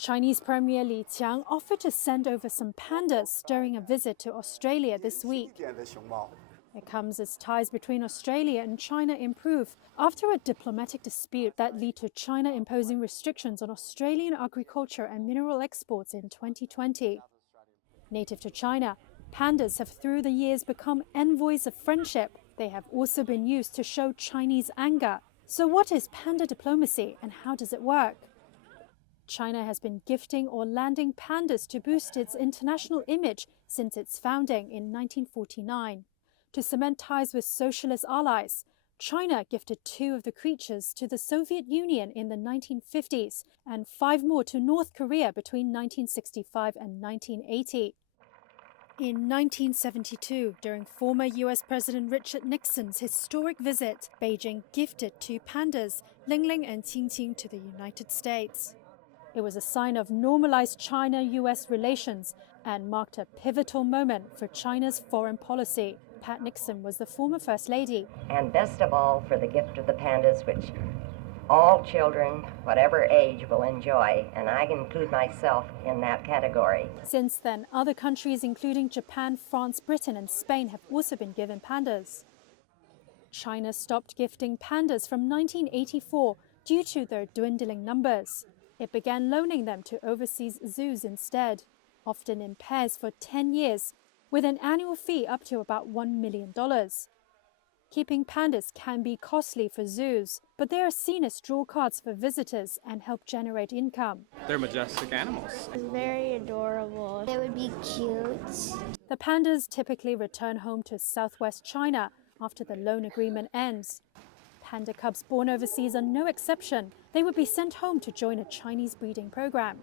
Chinese Premier Li Qiang offered to send over some pandas during a visit to Australia this week. It comes as ties between Australia and China improve after a diplomatic dispute that led to China imposing restrictions on Australian agriculture and mineral exports in 2020. Native to China, pandas have through the years become envoys of friendship. They have also been used to show Chinese anger. So what is panda diplomacy and how does it work? China has been gifting or landing pandas to boost its international image since its founding in 1949. To cement ties with socialist allies, China gifted 2 of the creatures to the Soviet Union in the 1950s and 5 more to North Korea between 1965 and 1980. In 1972, during former US President Richard Nixon's historic visit, Beijing gifted 2 pandas, Ling Ling and Qing Qing, to the United States. It was a sign of normalized China-US relations and marked a pivotal moment for China's foreign policy. Pat Nixon was the former First Lady. And best of all, for the gift of the pandas, which all children, whatever age, will enjoy, and I include myself in that category. Since then, other countries, including Japan, France, Britain, and Spain, have also been given pandas. China stopped gifting pandas from 1984 due to their dwindling numbers. It began loaning them to overseas zoos instead, often in pairs for 10 years, with an annual fee up to about $1 million. Keeping pandas can be costly for zoos, but they are seen as draw cards for visitors and help generate income. They're majestic animals. It's very adorable. They would be cute. The pandas typically return home to southwest China after the loan agreement ends. Panda cubs born overseas are no exception. They would be sent home to join a Chinese breeding program.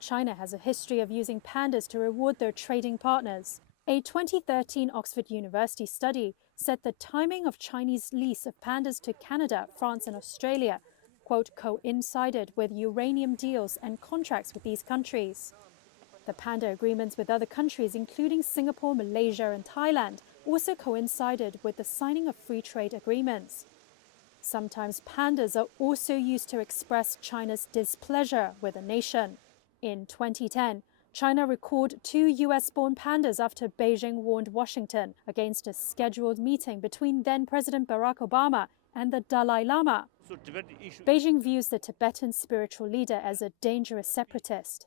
China has a history of using pandas to reward their trading partners. A 2013 Oxford University study said the timing of Chinese lease of pandas to Canada, France and Australia, quote, coincided with uranium deals and contracts with these countries. The panda agreements with other countries, including Singapore, Malaysia and Thailand, also coincided with the signing of free trade agreements. Sometimes pandas are also used to express China's displeasure with a nation. In 2010, China recalled 2 US-born pandas after Beijing warned Washington against a scheduled meeting between then-President Barack Obama and the Dalai Lama. Beijing views the Tibetan spiritual leader as a dangerous separatist.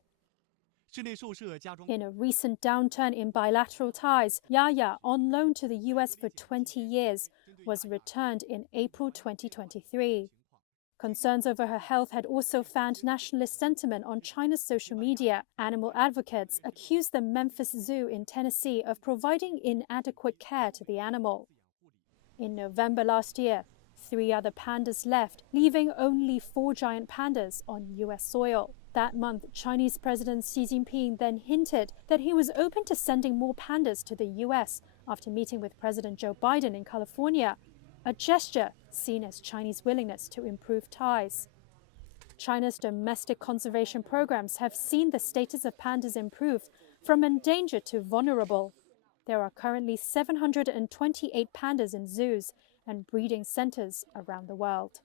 In a recent downturn in bilateral ties, Yaya, on loan to the US for 20 years, was returned in April 2023. Concerns over her health had also fanned nationalist sentiment on China's social media. Animal advocates accused the Memphis Zoo in Tennessee of providing inadequate care to the animal. In November last year, 3 other pandas left, leaving only 4 giant pandas on US soil. That month, Chinese President Xi Jinping then hinted that he was open to sending more pandas to the US after meeting with President Joe Biden in California, a gesture seen as Chinese willingness to improve ties. China's domestic conservation programs have seen the status of pandas improve from endangered to vulnerable. There are currently 728 pandas in zoos and breeding centers around the world.